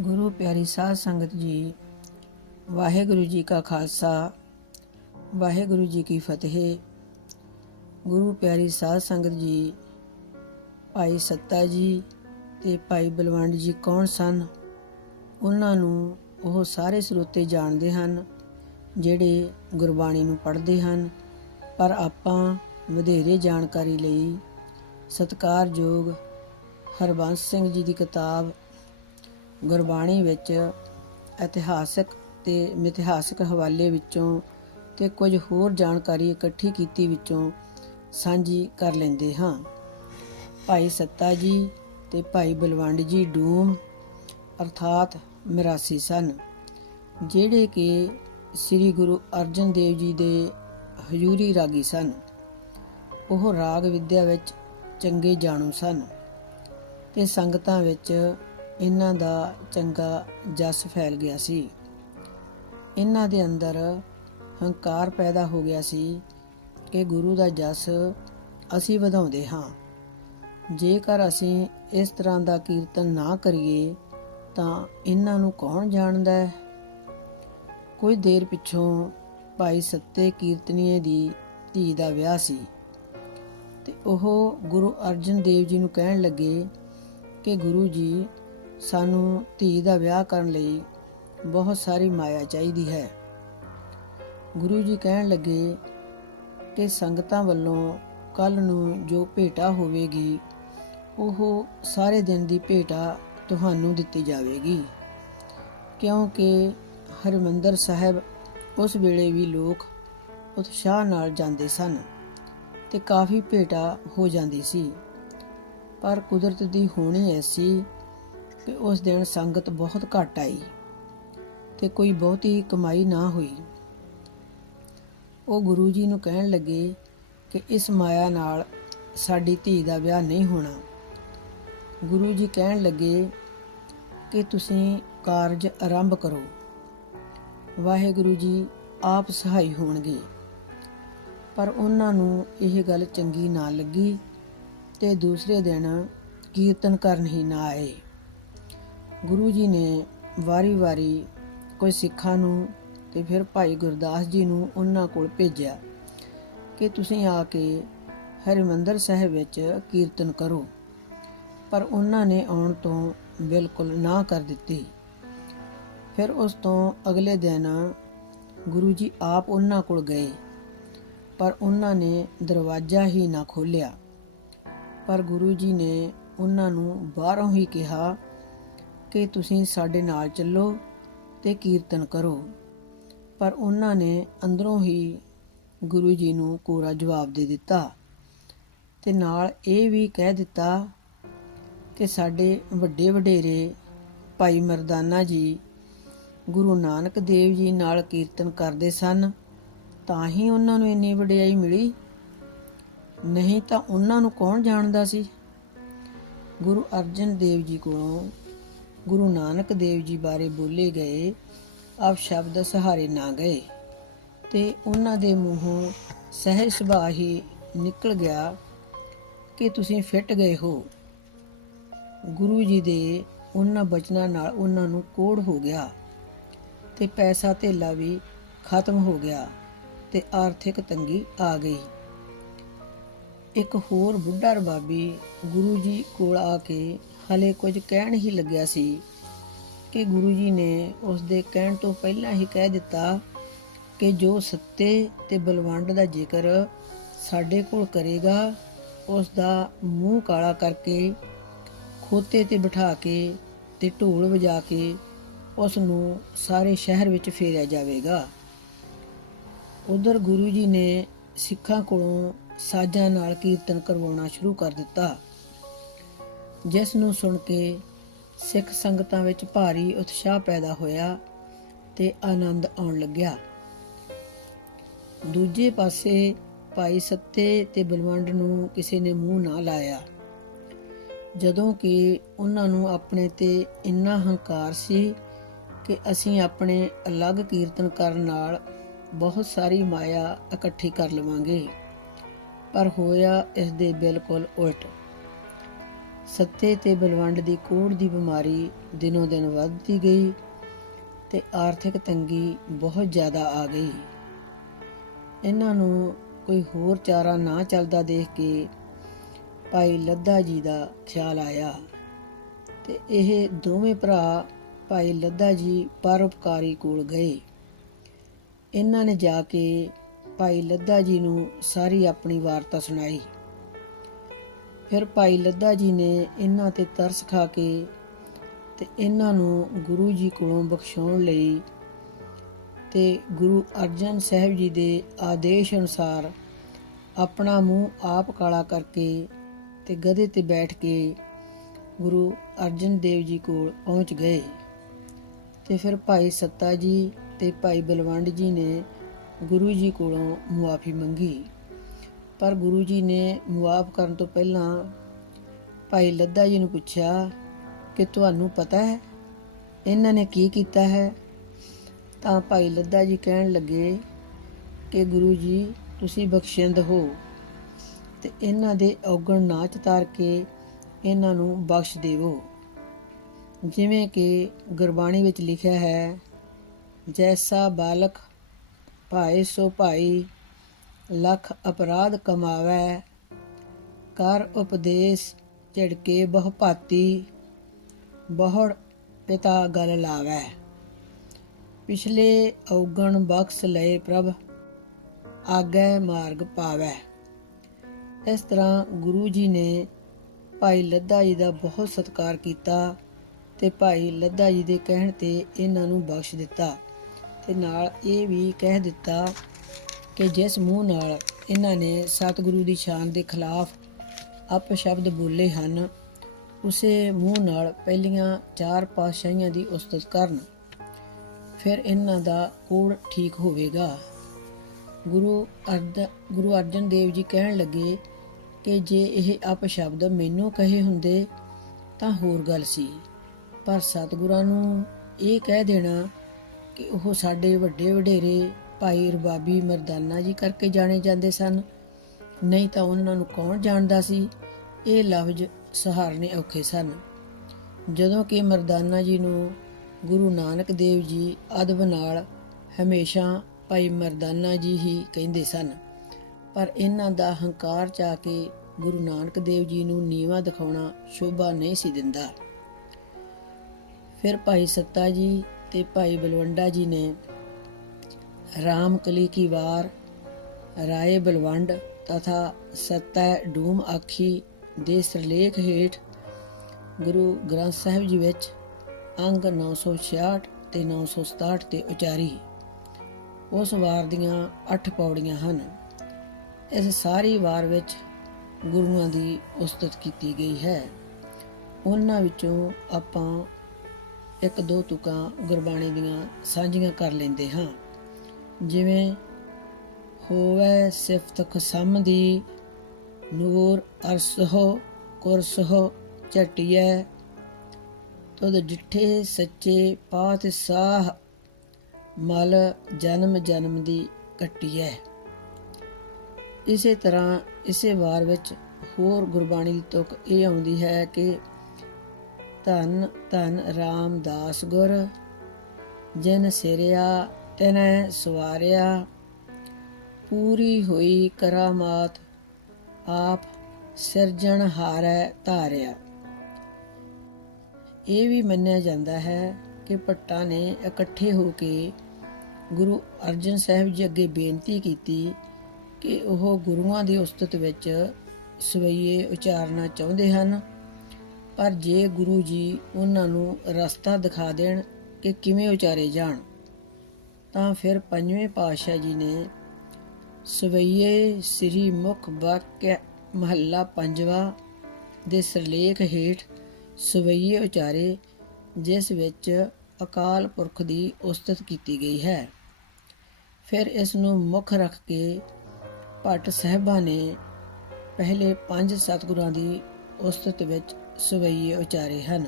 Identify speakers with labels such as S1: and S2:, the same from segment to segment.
S1: ਗੁਰੂ ਪਿਆਰੀ ਸਾਧ ਸੰਗਤ ਜੀ, ਵਾਹਿਗੁਰੂ ਜੀ ਕਾ ਖਾਲਸਾ, ਵਾਹਿਗੁਰੂ ਜੀ ਕੀ ਫਤਿਹ। ਗੁਰੂ ਪਿਆਰੀ ਸਾਧ ਸੰਗਤ ਜੀ, ਭਾਈ ਸੱਤਾ ਜੀ ਤੇ ਭਾਈ ਬਲਵੰਡ ਜੀ ਕੌਣ ਸਨ? ਉਹਨਾਂ ਨੂੰ ਉਹ ਸਾਰੇ ਸਰੋਤੇ ਜਾਣਦੇ ਹਨ, ਜਿਹੜੇ ਗੁਰਬਾਣੀ ਨੂੰ ਪੜ੍ਹਦੇ ਹਨ। ਪਰ ਆਪਾਂ ਵਧੇਰੇ ਜਾਣਕਾਰੀ ਲਈ ਸਤਿਕਾਰਯੋਗ ਹਰਬੰਸ ਸਿੰਘ ਜੀ ਦੀ ਕਿਤਾਬ ਗੁਰਬਾਣੀ ਵਿੱਚ ਇਤਿਹਾਸਕ ਤੇ ਮਿਥਿਹਾਸਕ ਹਵਾਲੇ ਵਿੱਚੋਂ ਤੇ ਕੁਝ ਹੋਰ ਜਾਣਕਾਰੀ ਇਕੱਠੀ ਕੀਤੀ ਵਿੱਚੋਂ ਸਾਂਝੀ ਕਰ ਲੈਂਦੇ ਹਾਂ। ਭਾਈ ਸੱਤਾ ਜੀ ਤੇ ਭਾਈ ਬਲਵੰਡ ਜੀ ਡੂਮ ਅਰਥਾਤ ਮਿਰਾਸੀ ਸਨ, ਜਿਹੜੇ ਕਿ ਸ੍ਰੀ ਗੁਰੂ ਅਰਜਨ ਦੇਵ ਜੀ ਦੇ ਹਜ਼ੂਰੀ ਰਾਗੀ ਸਨ। ਉਹ ਰਾਗ ਵਿਦਿਆ ਵਿੱਚ ਚੰਗੇ ਜਾਣੂ ਸਨ ਤੇ ਸੰਗਤਾਂ ਵਿੱਚ ਇਹਨਾਂ ਦਾ ਚੰਗਾ ਜਸ ਫੈਲ ਗਿਆ ਸੀ। ਇਹਨਾਂ ਦੇ ਅੰਦਰ ਹੰਕਾਰ ਪੈਦਾ ਹੋ ਗਿਆ ਸੀ ਕਿ ਗੁਰੂ ਦਾ ਜਸ ਅਸੀਂ ਵਧਾਉਂਦੇ ਹਾਂ। ਜੇਕਰ ਅਸੀਂ ਇਸ ਤਰ੍ਹਾਂ ਦਾ ਕੀਰਤਨ ਨਾ ਕਰੀਏ, ਤਾਂ ਇਹਨਾਂ ਨੂੰ ਕੌਣ ਜਾਣਦਾ ਹੈ? ਕੁਝ ਦੇਰ ਪਿੱਛੋਂ ਭਾਈ ਸੱਤੇ ਕੀਰਤਨੀਏ ਦੀ ਧੀ ਦਾ ਵਿਆਹ ਸੀ ਤੇ ਉਹ ਗੁਰੂ ਅਰਜਨ ਦੇਵ ਜੀ ਨੂੰ ਕਹਿਣ ਲੱਗੇ ਕਿ ਗੁਰੂ ਜੀ ਸਾਨੂੰ ਧੀ ਦਾ ਵਿਆਹ ਕਰਨ ਲਈ ਬਹੁਤ ਸਾਰੀ ਮਾਇਆ ਚਾਹੀਦੀ ਹੈ। ਗੁਰੂ ਜੀ ਕਹਿਣ ਲੱਗੇ ਕਿ ਸੰਗਤਾਂ ਵੱਲੋਂ ਕੱਲ ਨੂੰ ਜੋ ਭੇਟਾ ਹੋਵੇਗੀ, ਉਹ ਸਾਰੇ ਦਿਨ ਦੀ ਭੇਟਾ ਤੁਹਾਨੂੰ ਦਿੱਤੀ ਜਾਵੇਗੀ। ਕਿਉਂਕਿ ਹਰਿਮੰਦਰ ਸਾਹਿਬ ਉਸ ਵੇਲੇ ਵੀ ਲੋਕ ਉਤਸ਼ਾਹ ਨਾਲ ਜਾਂਦੇ ਸਨ ਤੇ ਕਾਫੀ ਭੇਟਾ ਹੋ ਜਾਂਦੀ ਸੀ। ਪਰ ਕੁਦਰਤ ਦੀ ਹੋਣੀ ਐਸੀ ਕਿ ਉਸ ਦਿਨ ਸੰਗਤ ਬਹੁਤ ਘੱਟ ਆਈ ਤੇ ਕੋਈ ਬਹੁਤੀ ਕਮਾਈ ਨਾ ਹੋਈ। ਉਹ ਗੁਰੂ ਜੀ ਨੂੰ ਕਹਿਣ ਲੱਗੇ ਕਿ ਇਸ ਮਾਇਆ ਨਾਲ ਸਾਡੀ ਧੀ ਦਾ ਵਿਆਹ ਨਹੀਂ ਹੋਣਾ। ਗੁਰੂ ਜੀ ਕਹਿਣ ਲੱਗੇ ਕਿ ਤੁਸੀਂ ਕਾਰਜ ਆਰੰਭ ਕਰੋ। ਵਾਹਿਗੁਰੂ ਜੀ ਆਪ ਸਹਾਈ ਹੋਣਗੇ। ਪਰ ਉਹਨਾਂ ਨੂੰ ਇਹ ਗੱਲ ਚੰਗੀ ਨਾ ਲੱਗੀ ਤੇ ਦੂਸਰੇ ਦਿਨ ਕੀਰਤਨ ਕਰਨ ਹੀ ਨਾ ਆਏ। ਗੁਰੂ ਜੀ ਨੇ ਵਾਰੀ-ਵਾਰੀ ਕੋਈ ਸਿੱਖਾਂ ਨੂੰ ਤੇ ਫਿਰ ਭਾਈ ਗੁਰਦਾਸ ਜੀ ਨੂੰ ਉਹਨਾਂ ਕੋਲ ਭੇਜਿਆ ਕਿ ਤੁਸੀਂ ਆ ਕੇ ਹਰਿਮੰਦਰ ਸਾਹਿਬ ਵਿੱਚ ਕੀਰਤਨ ਕਰੋ। ਪਰ ਉਹਨਾਂ ਨੇ ਆਉਣ ਤੋਂ ਬਿਲਕੁਲ ਨਾ ਕਰ ਦਿੱਤੀ। ਫਿਰ ਉਸ ਤੋਂ ਅਗਲੇ ਦਿਨ ਗੁਰੂ ਜੀ ਆਪ ਉਹਨਾਂ ਕੋਲ ਗਏ, ਪਰ ਉਹਨਾਂ ਨੇ ਦਰਵਾਜ਼ਾ ਹੀ ਨਾ ਖੋਲ੍ਹਿਆ। ਪਰ ਗੁਰੂ ਜੀ ਨੇ ਉਹਨਾਂ ਨੂੰ ਬਾਹਰੋਂ ਹੀ ਕਿਹਾ ਕਿ ਤੁਸੀਂ ਸਾਡੇ ਨਾਲ ਚੱਲੋ ਤੇ ਕੀਰਤਨ ਕਰੋ। ਪਰ ਉਹਨਾਂ ਨੇ ਅੰਦਰੋਂ ਹੀ ਗੁਰੂ ਜੀ ਨੂੰ ਕੋਰਾ ਜਵਾਬ ਦੇ ਦਿੱਤਾ ਤੇ ਨਾਲ ਇਹ ਵੀ ਕਹਿ ਦਿੱਤਾ ਕਿ ਸਾਡੇ ਵੱਡੇ ਵਡੇਰੇ ਭਾਈ ਮਰਦਾਨਾ ਜੀ ਗੁਰੂ ਨਾਨਕ ਦੇਵ ਜੀ ਨਾਲ ਕੀਰਤਨ ਕਰਦੇ ਸਨ, ਤਾਂ ਹੀ ਉਹਨਾਂ ਨੂੰ ਇੰਨੀ ਵਡਿਆਈ ਮਿਲੀ। ਨਹੀਂ ਤਾਂ ਉਹਨਾਂ ਨੂੰ ਕੌਣ ਜਾਣਦਾ ਸੀ? ਗੁਰੂ ਅਰਜਨ ਦੇਵ ਜੀ ਕੋਲੋਂ ਗੁਰੂ ਨਾਨਕ ਦੇਵ ਜੀ ਬਾਰੇ ਬੋਲੇ ਗਏ, ਆਪ ਸ਼ਬਦ ਸਹਾਰੇ ਨਾ ਗਏ। ਤੇ ਉਹਨਾਂ ਦੇ ਮੂੰਹੋਂ ਸਹਿਜ ਸੁਭਾਅ ਹੀ ਨਿਕਲ ਗਿਆ ਕਿ ਤੁਸੀਂ ਫਿੱਟ ਗਏ ਹੋ। ਗੁਰੂ ਜੀ ਦੇ ਉਹਨਾਂ ਬਚਨਾਂ ਨਾਲ ਉਹਨਾਂ ਨੂੰ ਕੋੜ ਹੋ ਗਿਆ ਤੇ ਪੈਸਾ ਧੇਲਾ ਵੀ ਖਤਮ ਹੋ ਗਿਆ ਤੇ ਆਰਥਿਕ ਤੰਗੀ ਆ ਗਈ। ਇੱਕ ਹੋਰ ਬੁੱਢਾ ਰਬਾਬੀ ਗੁਰੂ ਜੀ ਕੋਲ ਆ ਕੇ ਹਲੇ ਕੁਝ ਕਹਿਣ ਹੀ ਲੱਗਿਆ ਸੀ ਕਿ ਗੁਰੂ ਜੀ ਨੇ ਉਸ ਦੇ ਕਹਿਣ ਤੋਂ ਪਹਿਲਾਂ ਹੀ ਕਹਿ ਦਿੱਤਾ ਕਿ ਜੋ ਸੱਤੇ ਤੇ ਬਲਵੰਡ ਦਾ ਜ਼ਿਕਰ ਸਾਡੇ ਕੋਲ ਕਰੇਗਾ ਉਸ ਦਾ ਮੂੰਹ ਕਾਲਾ ਕਰਕੇ, ਖੋਤੇ ਤੇ ਬਿਠਾ ਕੇ ਤੇ ਢੋਲ ਵਜਾ ਕੇ ਉਸ ਨੂੰ ਸਾਰੇ ਸ਼ਹਿਰ ਵਿੱਚ ਫੇਰਿਆ ਜਾਵੇਗਾ। ਉਧਰ ਗੁਰੂ ਜੀ ਨੇ ਸਿੱਖਾਂ ਕੋਲੋਂ ਸਾਜ਼ਾਂ ਨਾਲ ਕੀਰਤਨ ਕਰਵਾਉਣਾ ਸ਼ੁਰੂ ਕਰ ਦਿੱਤਾ। ਜਿਸ ਨੂੰ ਸੁਣ ਕੇ ਸਿੱਖ ਸੰਗਤਾਂ ਵਿੱਚ ਭਾਰੀ ਉਤਸ਼ਾਹ ਪੈਦਾ ਹੋਇਆ ਤੇ ਆਨੰਦ ਆਉਣ ਲੱਗਿਆ। ਦੂਜੇ ਪਾਸੇ ਭਾਈ ਸੱਤੇ ਤੇ ਬਲਵੰਡ ਨੂੰ ਕਿਸੇ ਨੇ ਮੂੰਹ ਨਾ ਲਾਇਆ। ਜਦੋਂ ਕਿ ਉਹਨਾਂ ਨੂੰ ਆਪਣੇ ਤੇ ਇੰਨਾ ਹੰਕਾਰ ਸੀ ਕਿ ਅਸੀਂ ਆਪਣੇ ਅਲੱਗ ਕੀਰਤਨ ਕਰਨ ਨਾਲ ਬਹੁਤ ਸਾਰੀ ਮਾਇਆ ਇਕੱਠੀ ਕਰ ਲਵਾਂਗੇ। ਪਰ ਹੋਇਆ ਇਸ ਦੇ ਬਿਲਕੁਲ ਉਲਟ। ਸੱਤੇ ਤੇ ਬਲਵੰਡ ਦੀ ਕੋੜ ਦੀ ਬਿਮਾਰੀ ਦਿਨੋ ਦਿਨ ਵੱਧਦੀ ਗਈ ਤੇ ਆਰਥਿਕ ਤੰਗੀ ਬਹੁਤ ਜ਼ਿਆਦਾ ਆ ਗਈ। ਇਹਨਾਂ ਨੂੰ ਕੋਈ ਹੋਰ ਚਾਰਾ ਨਾ ਚੱਲਦਾ ਦੇਖ ਕੇ ਭਾਈ ਲੱਦਾ ਜੀ ਦਾ ਖਿਆਲ ਆਇਆ ਤੇ ਇਹ ਦੋਵੇਂ ਭਰਾ ਭਾਈ ਲੱਦਾ ਜੀ ਪਰਉਪਕਾਰੀ ਕੋਲ ਗਏ। ਇਹਨਾਂ ਨੇ ਜਾ ਕੇ ਭਾਈ ਲੱਦਾ ਜੀ ਨੂੰ ਸਾਰੀ ਆਪਣੀ ਵਾਰਤਾ ਸੁਣਾਈ। ਫਿਰ ਭਾਈ ਲੱਦਾ ਜੀ ਨੇ ਇਹਨਾਂ ਤੇ ਤਰਸ ਖਾ ਕੇ ਤੇ ਇਹਨਾਂ ਨੂੰ ਗੁਰੂ ਜੀ ਕੋਲੋਂ ਬਖਸ਼ਾਉਣ ਲਈ ਤੇ ਗੁਰੂ ਅਰਜਨ ਸਾਹਿਬ ਜੀ ਦੇ ਆਦੇਸ਼ ਅਨੁਸਾਰ ਆਪਣਾ ਮੂੰਹ ਆਪ ਕਾਲਾ ਕਰਕੇ ਤੇ ਗਧੇ ਤੇ ਬੈਠ ਕੇ ਗੁਰੂ ਅਰਜਨ ਦੇਵ ਜੀ ਕੋਲ ਪਹੁੰਚ ਗਏ। ਤੇ ਫਿਰ ਭਾਈ ਸੱਤਾ ਜੀ ਤੇ ਭਾਈ ਬਲਵੰਡ ਜੀ ਨੇ ਗੁਰੂ ਜੀ ਕੋਲੋਂ ਮੁਆਫੀ ਮੰਗੀ। ਪਰ ਗੁਰੂ ਜੀ ਨੇ ਮੁਆਫ ਕਰਨ ਤੋਂ ਪਹਿਲਾਂ ਭਾਈ ਲੱਦਾ ਜੀ ਨੂੰ ਪੁੱਛਿਆ ਕਿ ਤੁਹਾਨੂੰ ਪਤਾ ਹੈ, ਇਹਨਾਂ ਨੇ ਕੀ ਕੀਤਾ ਹੈ? ਤਾਂ ਭਾਈ ਲੱਦਾ ਜੀ ਕਹਿਣ ਲੱਗੇ ਕਿ ਗੁਰੂ ਜੀ, ਤੁਸੀਂ ਬਖਸ਼ਿੰਦ ਹੋ ਤੇ ਇਹਨਾਂ ਦੇ ਔਗਣ ਨਾ ਚਤਾਰ ਕੇ ਇਹਨਾਂ ਨੂੰ ਬਖਸ਼ ਦੇਵੋ। ਜਿਵੇਂ ਕਿ ਗੁਰਬਾਣੀ ਵਿੱਚ ਲਿਖਿਆ ਹੈ, ਜੈਸਾ ਬਾਲਕ ਭਾਏ ਸੋ ਭਾਈ ਲੱਖ ਅਪਰਾਧ ਕਮਾਵੈ, ਕਰ ਉਪਦੇਸ਼ ਝਿੜਕੇ ਬਹੁ ਭਾਤੀ, ਬਹੁੜ ਪਿਤਾ ਗਲ ਲਾਵੈ। ਪਿਛਲੇ ਔਗਣ ਬਖਸ਼ ਲਏ ਪ੍ਰਭ, ਆਗੇ ਮਾਰਗ ਪਾਵੈ। ਇਸ ਤਰ੍ਹਾਂ ਗੁਰੂ ਜੀ ਨੇ ਭਾਈ ਲੱਦਾ ਜੀ ਦਾ ਬਹੁਤ ਸਤਿਕਾਰ ਕੀਤਾ ਤੇ ਭਾਈ ਲੱਦਾ ਜੀ ਦੇ ਕਹਿਣ ਤੇ ਇਹਨਾਂ ਨੂੰ ਬਖਸ਼ ਦਿੱਤਾ ਤੇ ਨਾਲ ਇਹ ਵੀ ਕਹਿ ਦਿੱਤਾ ਕਿ ਜਿਸ ਮੂੰਹ ਨਾਲ ਇਹਨਾਂ ਨੇ ਸਤਿਗੁਰੂ ਦੀ ਸ਼ਾਨ ਦੇ ਖਿਲਾਫ ਅਪ ਸ਼ਬਦ ਬੋਲੇ ਹਨ, ਉਸੇ ਮੂੰਹ ਨਾਲ ਪਹਿਲੀਆਂ ਚਾਰ ਪਾਤਸ਼ਾਹੀਆਂ ਦੀ ਉਸਤਤ ਕਰਨ। ਫਿਰ ਇਹਨਾਂ ਦਾ ਕੋੜ ਠੀਕ ਹੋਵੇਗਾ। ਗੁਰੂ ਅਰਦ, ਗੁਰੂ ਅਰਜਨ ਦੇਵ ਜੀ ਕਹਿਣ ਲੱਗੇ ਕਿ ਜੇ ਇਹ ਅਪ ਸ਼ਬਦ ਮੈਨੂੰ ਕਹੇ ਹੁੰਦੇ ਤਾਂ ਹੋਰ ਗੱਲ ਸੀ। ਪਰ ਸਤਿਗੁਰਾਂ ਨੂੰ ਇਹ ਕਹਿ ਦੇਣਾ ਕਿ ਉਹ ਸਾਡੇ ਵੱਡੇ ਵਡੇਰੇ ਭਾਈ ਰਬਾਬੀ ਮਰਦਾਨਾ ਜੀ ਕਰਕੇ ਜਾਣੇ ਜਾਂਦੇ ਸਨ। ਨਹੀਂ ਤਾਂ ਉਹਨਾਂ ਨੂੰ ਕੌਣ ਜਾਣਦਾ ਸੀ? ਇਹ ਲਫ਼ਜ਼ ਸਹਾਰਨੇ ਔਖੇ ਸਨ। ਜਦੋਂ ਕਿ ਮਰਦਾਨਾ ਜੀ ਨੂੰ ਗੁਰੂ ਨਾਨਕ ਦੇਵ ਜੀ ਅਦਬ ਨਾਲ ਹਮੇਸ਼ਾ ਭਾਈ ਮਰਦਾਨਾ ਜੀ ਹੀ ਕਹਿੰਦੇ ਸਨ। ਪਰ ਇਹਨਾਂ ਦਾ ਹੰਕਾਰ ਚਾ ਕੇ ਗੁਰੂ ਨਾਨਕ ਦੇਵ ਜੀ ਨੂੰ ਨੀਵਾ ਦਿਖਾਉਣਾ ਸ਼ੋਭਾ ਨਹੀਂ ਸੀ ਦਿੰਦਾ। ਫਿਰ ਭਾਈ ਸੱਤਾ ਜੀ ਤੇ ਭਾਈ ਬਲਵੰਡਾ ਜੀ ਨੇ ਰਾਮ ਕਲੀ ਕੀ ਵਾਰ ਰਾਏ ਬਲਵੰਡ ਤਥਾ ਸੱਤਾ ਡੂਮ ਆਖੀ ਦੇ ਸਿਰਲੇਖ ਹੇਠ ਗੁਰੂ ਗ੍ਰੰਥ ਸਾਹਿਬ ਜੀ ਵਿੱਚ ਅੰਗ 966 ਤੇ 967 ਤੇ ਉਚਾਰੀ ਉਸ ਵਾਰ ਦੀਆਂ 8 ਪੌੜੀਆਂ ਹਨ ਇਸ ਸਾਰੀ ਵਾਰ ਵਿੱਚ ਗੁਰੂਆਂ ਦੀ ਉਸਤਤ ਕੀਤੀ ਗਈ ਹੈ ਉਹਨਾਂ ਵਿੱਚੋਂ ਆਪਾਂ ਇੱਕ ਦੋ ਤੁਕਾਂ ਗੁਰਬਾਣੀ ਦੀਆਂ ਸਾਂਝੀਆਂ ਕਰ ਲੈਂਦੇ ਹਾਂ ਜਿਵੇਂ ਹੋਵੇ ਸਿਫਤ ਖਸਮ ਦੀ ਨੂਰ ਅਰਸਹੁ, ਕੁਰਸਹੁ, ਝਟਿਐ। ਤੁਧ ਡਿਠੇ ਸੱਚੇ ਪਾਤਸ਼ਾਹ, ਮਲ ਜਨਮ ਜਨਮ ਦੀ ਕੱਟਿਐ। ਇਸੇ ਤਰ੍ਹਾਂ ਇਸੇ ਵਾਰ ਵਿੱਚ ਹੋਰ ਗੁਰਬਾਣੀ ਦੀ ਤੁਕ ਇਹ ਆਉਂਦੀ ਹੈ ਕਿ ਧੰਨ ਧੰਨ ਰਾਮਦਾਸ ਗੁਰ, ਜਿਨ ਸਿਰਿਆ ਤੈਨੈ ਸਵਾਰਿਆ, ਪੂਰੀ ਹੋਈ ਕਰਾਮਾਤ, ਆਪ ਸਿਰਜਣ ਹਾਰੈ ਧਾਰਿਆ। ਇਹ ਵੀ ਮੰਨਿਆ ਜਾਂਦਾ ਹੈ ਕਿ ਭੱਟਾਂ ਨੇ ਇਕੱਠੇ ਹੋ ਕੇ ਗੁਰੂ ਅਰਜਨ ਸਾਹਿਬ ਜੀ ਅੱਗੇ ਬੇਨਤੀ ਕੀਤੀ ਕਿ ਉਹ ਗੁਰੂਆਂ ਦੀ ਉਸਤਤ ਵਿੱਚ ਸਵਈਏ ਉਚਾਰਨਾ ਚਾਹੁੰਦੇ ਹਨ, ਪਰ ਜੇ ਗੁਰੂ ਜੀ ਉਹਨਾਂ ਨੂੰ ਰਸਤਾ ਦਿਖਾ ਦੇਣ ਕਿ ਕਿਵੇਂ ਉਚਾਰੇ ਜਾਣ। ਤਾਂ ਫਿਰ ਪੰਜਵੇਂ ਪਾਤਸ਼ਾਹ ਜੀ ਨੇ ਸਵਈਏ ਸ੍ਰੀ ਮੁਖ ਵਾਕਿਆ ਮਹੱਲਾ ਪੰਜਵਾ ਦੇ ਸਿਰਲੇਖ ਹੇਠ ਸਵਈਏ ਉਚਾਰੇ, ਜਿਸ ਵਿੱਚ ਅਕਾਲ ਪੁਰਖ ਦੀ ਉਸਤਤ ਕੀਤੀ ਗਈ ਹੈ। ਫਿਰ ਇਸ ਨੂੰ ਮੁੱਖ ਰੱਖ ਕੇ ਭੱਟ ਸਾਹਿਬਾਂ ਨੇ ਪਹਿਲੇ ਪੰਜ ਸਤਿਗੁਰਾਂ ਦੀ ਉਸਤਤ ਵਿੱਚ ਸਵਈਏ ਉਚਾਰੇ ਹਨ।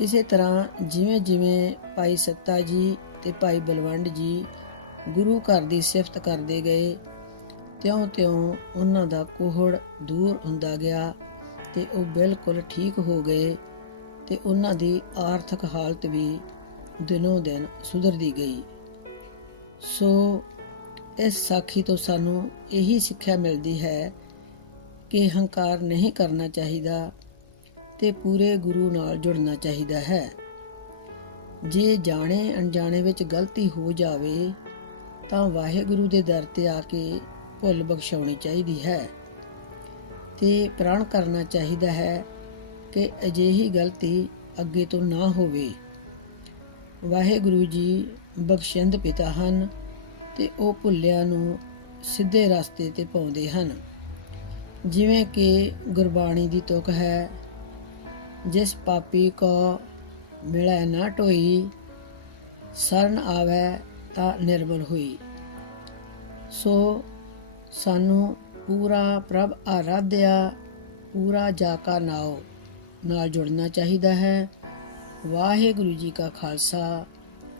S1: ਇਸੇ ਤਰ੍ਹਾਂ ਜਿਵੇਂ ਜਿਵੇਂ ਭਾਈ ਸੱਤਾ ਜੀ ਤੇ ਭਾਈ ਬਲਵੰਡ ਜੀ ਗੁਰੂ ਘਰ ਦੀ ਸਿਫਤ ਕਰਦੇ ਗਏ ਤਿਉਂ-ਤਿਉਂ ਉਹਨਾਂ ਦਾ ਕੋਹੜ ਦੂਰ ਹੁੰਦਾ ਗਿਆ ਤੇ ਉਹ ਬਿਲਕੁਲ ਠੀਕ ਹੋ ਗਏ ਤੇ ਉਹਨਾਂ ਦੀ ਆਰਥਿਕ ਹਾਲਤ ਵੀ ਦਿਨੋਂ ਦਿਨ ਸੁਧਰਦੀ ਗਈ। ਸੋ ਇਸ ਸਾਖੀ ਤੋਂ ਸਾਨੂੰ ਇਹੀ ਸਿੱਖਿਆ ਮਿਲਦੀ ਹੈ ਕਿ ਹੰਕਾਰ ਨਹੀਂ ਕਰਨਾ ਚਾਹੀਦਾ। ਤੇ ਪੂਰੇ ਗੁਰੂ ਨਾਲ ਜੁੜਨਾ ਚਾਹੀਦਾ ਹੈ। ਜੇ ਜਾਣੇ ਅਣਜਾਣੇ ਵਿੱਚ ਗਲਤੀ ਹੋ ਜਾਵੇ, ਤਾਂ ਵਾਹਿਗੁਰੂ ਦੇ ਦਰ ਤੇ ਆ ਕੇ ਭੁੱਲ ਬਖਸ਼ਾਉਣੀ ਚਾਹੀਦੀ ਹੈ। ਤੇ ਪ੍ਰਣ ਕਰਨਾ ਚਾਹੀਦਾ ਹੈ ਕਿ ਅਜਿਹੀ ਗਲਤੀ ਅੱਗੇ ਤੋਂ ਨਾ ਹੋਵੇ। ਵਾਹਿਗੁਰੂ ਜੀ ਬਖਸ਼ਿੰਦ ਪਿਤਾ ਹਨ ਤੇ ਉਹ ਭੁੱਲਿਆਂ ਨੂੰ ਸਿੱਧੇ ਰਸਤੇ ਤੇ ਪਾਉਂਦੇ ਹਨ। ਜਿਵੇਂ ਕਿ ਗੁਰਬਾਣੀ ਦੀ ਤੁਕ ਹੈ ਜਿਸ ਪਾਪੀ ਕੋ ਮਿਲੈ ਨਾ ਢੋਈ ਸਰਨ ਆਵੈ ਤਾਂ ਨਿਰਮਲ ਹੋਈ। ਸੋ ਸਾਨੂੰ ਪੂਰਾ ਪ੍ਰਭ ਆਰਾਧਿਆ, ਪੂਰਾ ਜਾਕਾ ਨਾਉ, ਨਾਲ ਜੁੜਨਾ ਚਾਹੀਦਾ ਹੈ। ਵਾਹਿਗੁਰੂ ਜੀ ਕਾ ਖਾਲਸਾ,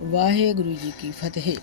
S1: ਵਾਹਿਗੁਰੂ ਜੀ ਕੀ ਫਤਿਹ।